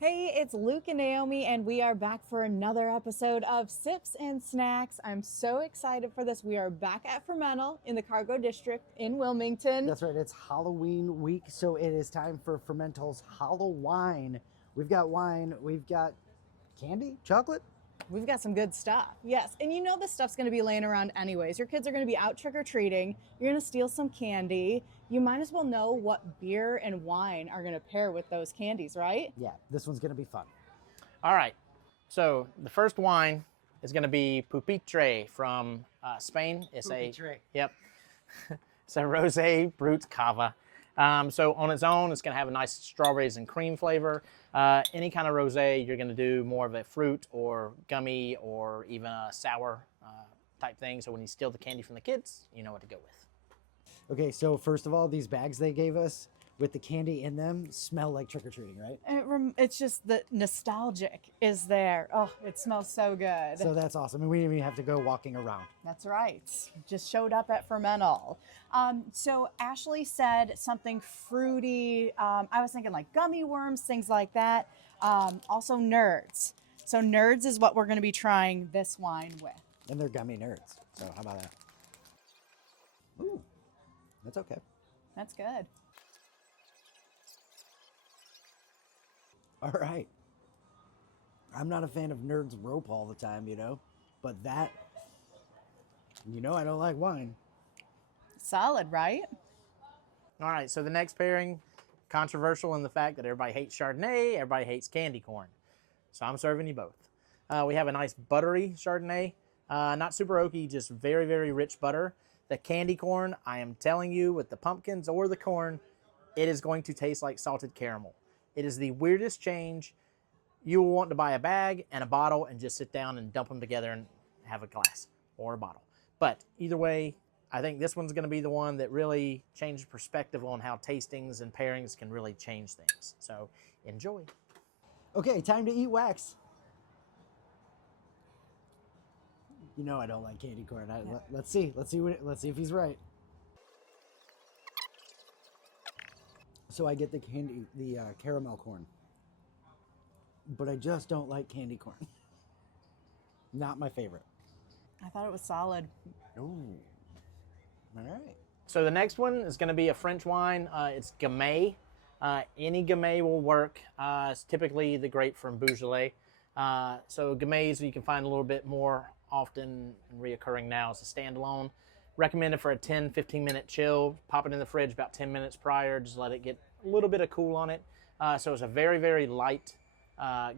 Hey, it's Luke and Naomi, and we are back for another episode of Sips and Snacks. I'm so excited for this. We are back at Fermental in the Cargo District in Wilmington. That's right. It's Halloween week, so it is time for Fermental's Halloween. We've got wine, we've got candy, chocolate. We've got some good stuff. Yes, and you know this stuff's going to be laying around anyways. Your kids are going to be out trick-or-treating. You're going to steal some candy. You might as well know what beer and wine are going to pair with those candies, right? Yeah, this one's going to be fun. All right, so the first wine is going to be Pupitre from Spain. It's Pupitre. Yep, it's a rosé brut cava. So on its own, it's going to have a nice strawberries and cream flavor. Any kind of rosé, you're going to do more of a fruit or gummy or even a sour type thing. So when you steal the candy from the kids, you know what to go with. Okay, so first of all, these bags they gave us with the candy in them smell like trick-or-treating, right? It's just the nostalgic is there. Oh, it smells so good. So that's awesome. And we didn't even have to go walking around. That's right. Just showed up at Fermental. So Ashley said something fruity. I was thinking like gummy worms, things like that. Also nerds. So nerds is what we're going to be trying this wine with. And they're gummy nerds. So how about that? Ooh, that's okay. That's good. All right. I'm not a fan of nerds rope all the time, but that, I don't like wine. Solid, right? All right, so the next pairing, controversial in the fact that everybody hates Chardonnay, everybody hates candy corn. So I'm serving you both. We have a nice buttery Chardonnay, not super oaky, just very, very rich butter. The candy corn, I am telling you, with the pumpkins or the corn, it is going to taste like salted caramel. It is the weirdest change. You will want to buy a bag and a bottle and just sit down and dump them together and have a glass or a bottle. But either way, I think this one's going to be the one that really changes perspective on how tastings and pairings can really change things. So enjoy. Okay, time to eat wax. You know I don't like candy corn. Let's see if he's right. So I get the caramel corn, but I just don't like candy corn. Not my favorite. I thought it was solid. Ooh, all right. So the next one is going to be a French wine. It's Gummy. Any Gummy will work. It's typically the grape from Beaujolais. So Gummys you can find a little bit more often and reoccurring now as a standalone. Recommended for a 10-15 minute chill. Pop it in the fridge about 10 minutes prior. Just let it get a little bit of cool on it. So it's a very, very light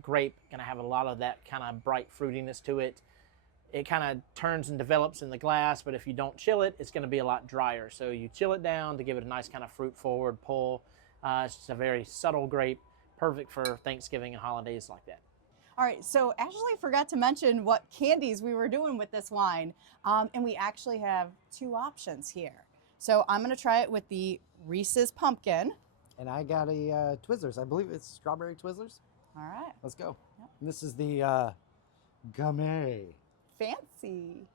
grape. Going to have a lot of that kind of bright fruitiness to it. It kind of turns and develops in the glass, but if you don't chill it, it's going to be a lot drier. So you chill it down to give it a nice kind of fruit-forward pull. It's just a very subtle grape, perfect for Thanksgiving and holidays like that. All right, so Ashley forgot to mention what candies we were doing with this wine, and we actually have two options here. So I'm going to try it with the Reese's Pumpkin. And I got a Twizzlers. I believe it's strawberry Twizzlers. All right. Let's go. Yep. And this is the Gummy. Fancy.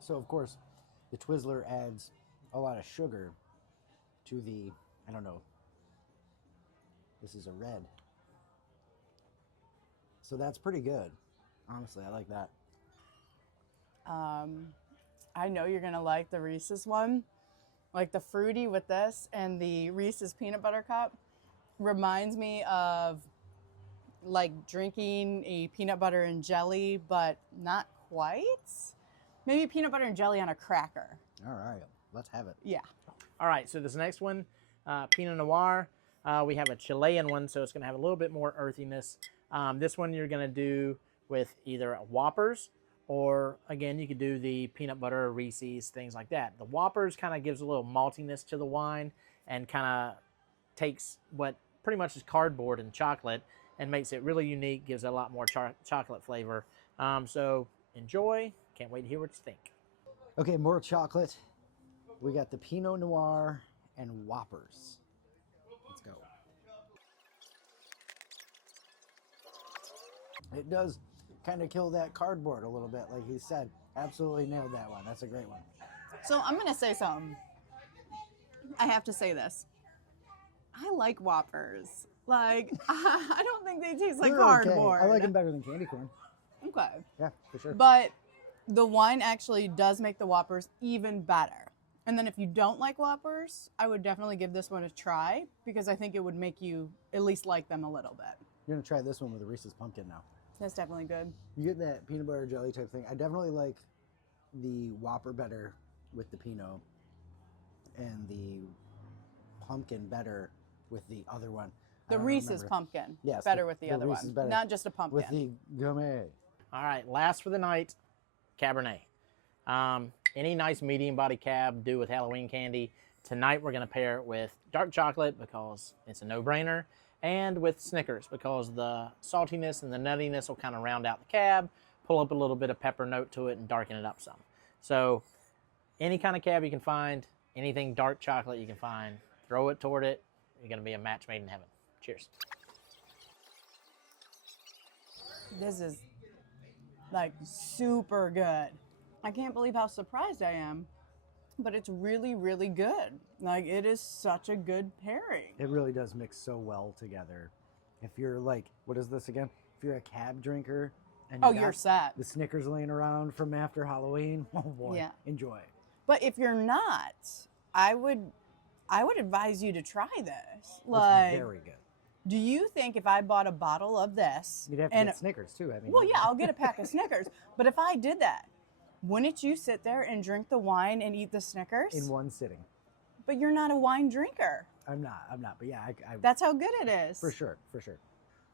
So, of course, the Twizzler adds a lot of sugar to the, I don't know, this is a red. So that's pretty good. Honestly, I like that. I know you're going to like the Reese's one. Like the fruity with this and the Reese's peanut butter cup reminds me of like drinking a peanut butter and jelly, but not quite. Maybe peanut butter and jelly on a cracker. All right, let's have it. Yeah. All right, so this next one, Pinot Noir. We have a Chilean one, so it's going to have a little bit more earthiness. This one you're going to do with either Whoppers or, again, you could do the peanut butter, Reese's, things like that. The Whoppers kind of gives a little maltiness to the wine and kind of takes what pretty much is cardboard and chocolate and makes it really unique, gives it a lot more chocolate flavor. So enjoy. Can't wait to hear what you think. Okay, more chocolate. We got the Pinot Noir and Whoppers. Let's go. It does kind of kill that cardboard a little bit, like he said. Absolutely nailed that one. That's a great one. So I'm going to say something. I have to say this. I like Whoppers. Like, I don't think they taste like They're okay. cardboard. I like them better than candy corn. Okay. Yeah, for sure. But the wine actually does make the Whoppers even better. And then if you don't like Whoppers, I would definitely give this one a try because I think it would make you at least like them a little bit. You're gonna try this one with the Reese's pumpkin now. That's definitely good. You get that peanut butter jelly type thing. I definitely like the Whopper better with the Pinot and the pumpkin better with the other one. The Reese's pumpkin. Yes, better with the other Reese's one. better Not just a pumpkin. with the Gummy. All right, last for the night, Cabernet. Any nice medium body cab, do with Halloween candy. Tonight we're gonna pair it with dark chocolate because it's a no-brainer, and with Snickers because the saltiness and the nuttiness will kind of round out the cab, pull up a little bit of pepper note to it and darken it up some. So any kind of cab you can find, anything dark chocolate you can find, throw it toward it. You're gonna be a match made in heaven. Cheers. This is like super good. I can't believe how surprised I am, but it's really, really good. Like, it is such a good pairing. It really does mix so well together. If you're like, what is this again? If you're a cab drinker and Oh, got you're set. the Snickers laying around from after Halloween, oh boy, Yeah. enjoy. But if you're not, I would advise you to try this. It's Like, very good. do you think if I bought a bottle of this, You'd have to and get Snickers too. I mean, well, yeah, I'll get a pack of Snickers. But if I did that, wouldn't you sit there and drink the wine and eat the Snickers? in one sitting. But you're not a wine drinker. I'm not, but yeah, I That's how good it is. for sure.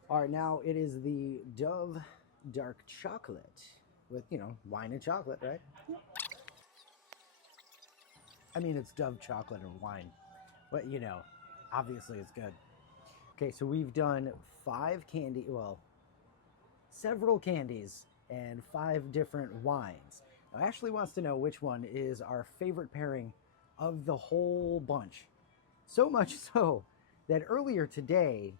All right, now it is the Dove dark chocolate with, wine and chocolate, right? I mean, it's Dove chocolate and wine, but obviously it's good. Okay, so we've done several candies and 5 different wines. Now, Ashley wants to know which one is our favorite pairing of the whole bunch. So much so that earlier today,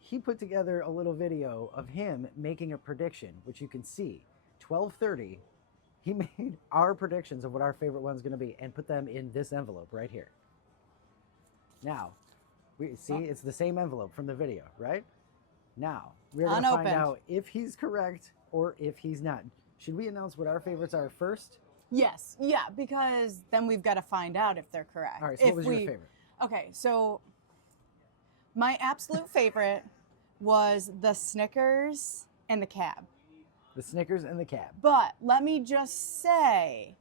he put together a little video of him making a prediction, which you can see. 12:30, he made our predictions of what our favorite one's going to be and put them in this envelope right here. Now, we see it's the same envelope from the video, right? Now, we're going to find Unopened. out if he's correct or if he's not. Should we announce what our favorites are first? Yes. Yeah, because then we've got to find out if they're correct. All right, so what was your favorite? Okay, so my absolute favorite was the Snickers and the cab. The Snickers and the cab. But let me just say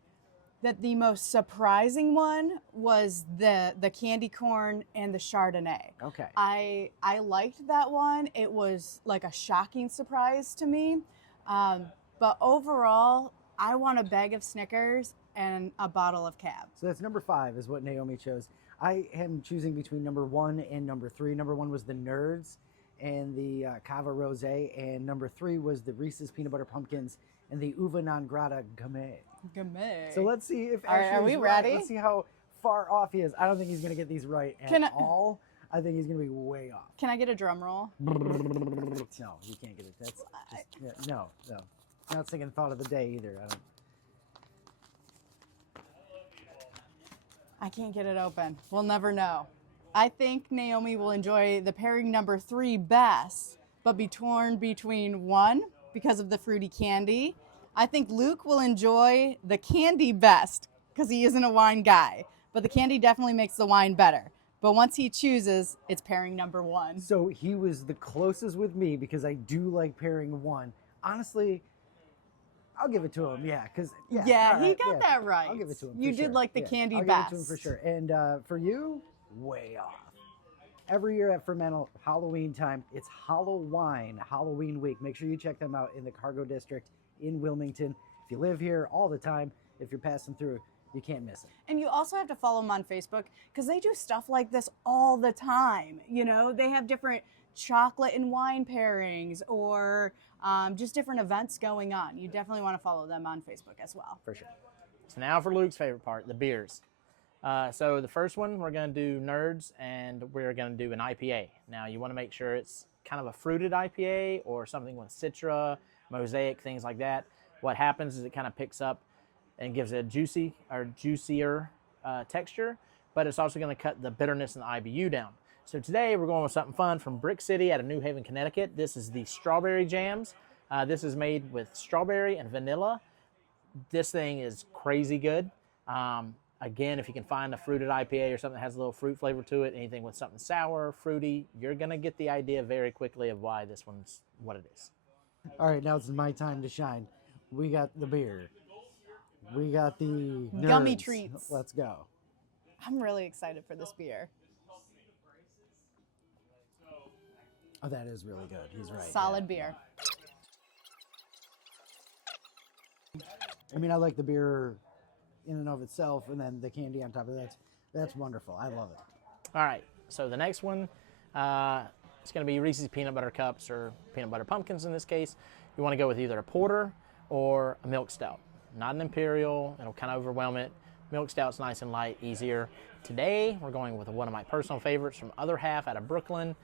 that the most surprising one was the candy corn and the Chardonnay. Okay. I liked that one. It was like a shocking surprise to me. But overall, I want a bag of Snickers and a bottle of cab. So that's number 5 is what Naomi chose. I am choosing between number 1 and number 3. Number 1 was the Nerds and the Cava Rosé, and number 3 was the Reese's Peanut Butter Pumpkins and the Uva Non Grata Gummy. Gummy. So let's see if All right, Ashley's are we right. ready? Let's see how far off he is. I don't think he's going to get these right at all. I think he's going to be way off. Can I get a drum roll? No, you can't get it. That's just, no. Not singing Thought of the Day either. I can't get it open. We'll never know. I think Naomi will enjoy the pairing number 3 best, but be torn between 1 because of the fruity candy. I think Luke will enjoy the candy best because he isn't a wine guy, but the candy definitely makes the wine better. But once he chooses, it's pairing number 1. So he was the closest with me because I do like pairing 1. Honestly, I'll give it to him, yeah, because He got that right. I'll give it to him. You for did sure. like the candy I'll best. give it to him for sure. And for you, way off. Every year at Fermental Halloween time, it's Halloween week. Make sure you check them out in the Cargo District in Wilmington. If you live here all the time, if you're passing through, you can't miss it. And you also have to follow them on Facebook because they do stuff like this all the time. They have different chocolate and wine pairings or just different events going on. You definitely want to follow them on Facebook as well. For sure. So now for Luke's favorite part, the beers. So the first one, we're going to do Nerds, and we're going to do an IPA. Now, you want to make sure it's kind of a fruited IPA or something with Citra, Mosaic, things like that. What happens is it kind of picks up and gives it a juicier texture, but it's also going to cut the bitterness and the IBU down. So today we're going with something fun from Brick City out of New Haven, Connecticut. This is the strawberry jams. This is made with strawberry and vanilla. This thing is crazy good. Again, if you can find a fruited IPA or something that has a little fruit flavor to it, anything with something sour, fruity, you're going to get the idea very quickly of why this one's what it is. All right, now it's my time to shine. We got the beer. We got the Gummy nerds. treats. Let's go. I'm really excited for this beer. Oh, that is really good. He's right. Solid beer. I mean, I like the beer in and of itself, and then the candy on top of that. That's wonderful. I love it. All right, so the next one, it's going to be Reese's Peanut Butter Cups, or Peanut Butter Pumpkins in this case. You want to go with either a porter or a milk stout. Not an imperial, it'll kind of overwhelm it. Milk stout's nice and light, easier. Today, we're going with one of my personal favorites from Other Half out of Brooklyn.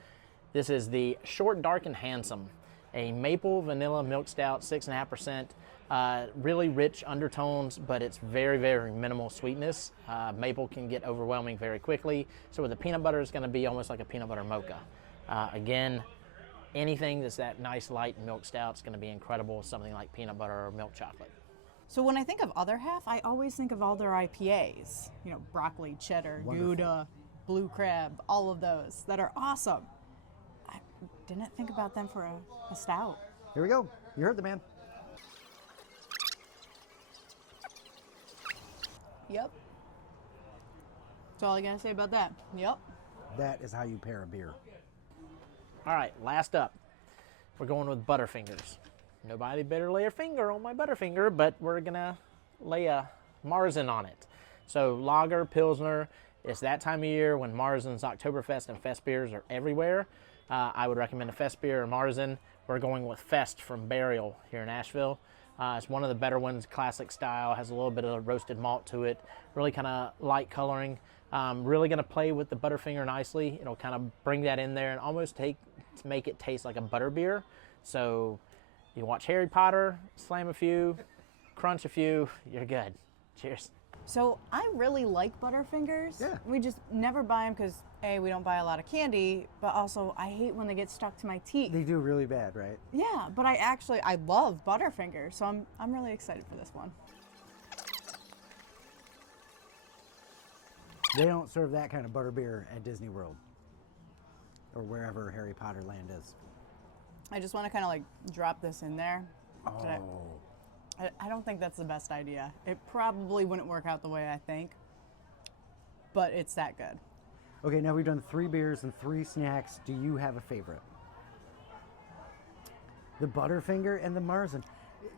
This is the Short, Dark, and Handsome, a maple vanilla milk stout, 6.5%. Really rich undertones, but it's very, very minimal sweetness. Maple can get overwhelming very quickly. So with the peanut butter, it's going to be almost like a peanut butter mocha. Again, anything that's that nice light milk stout is going to be incredible. Something like peanut butter or milk chocolate. So when I think of Other Half, I always think of all their IPAs. You know, broccoli, cheddar, Wonderful. Gouda, blue crab, all of those that are awesome. I didn't think about them for a stout. Here we go. You heard the man. Yep. That's all I gotta say about that. Yep. That is how you pair a beer. All right, last up, we're going with Butterfingers. Nobody better lay a finger on my Butterfinger, but we're gonna lay a Marzen on it. So lager, Pilsner, it's that time of year when Marzen's Oktoberfest and Fest beers are everywhere. I would recommend a Fest beer or Marzen. We're going with Fest from Burial here in Asheville. It's one of the better ones, classic style, has a little bit of roasted malt to it, really kind of light coloring. Really going to play with the Butterfinger nicely. It'll kind of bring that in there and almost make it taste like a butter beer. So you watch Harry Potter, slam a few, crunch a few, you're good. Cheers. So I really like Butterfingers. Yeah. We just never buy them because A, we don't buy a lot of candy, but also I hate when they get stuck to my teeth. They do really bad, right? Yeah, but I love Butterfingers, so I'm really excited for this one. They don't serve that kind of butterbeer at Disney World or wherever Harry Potter land is. I just want to kind of like drop this in there. But Oh. I don't think that's the best idea. It probably wouldn't work out the way I think, but it's that good. Okay, now we've done 3 beers and 3 snacks. Do you have a favorite? The Butterfinger and the Marzen.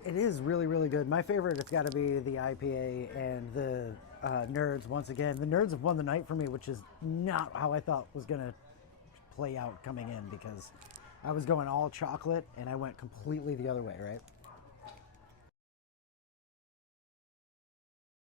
It is really, really good. My favorite, it's got to be the IPA and the Nerds once again. The Nerds have won the night for me, which is not how I thought was going to play out coming in, because I was going all chocolate and I went completely the other way, right?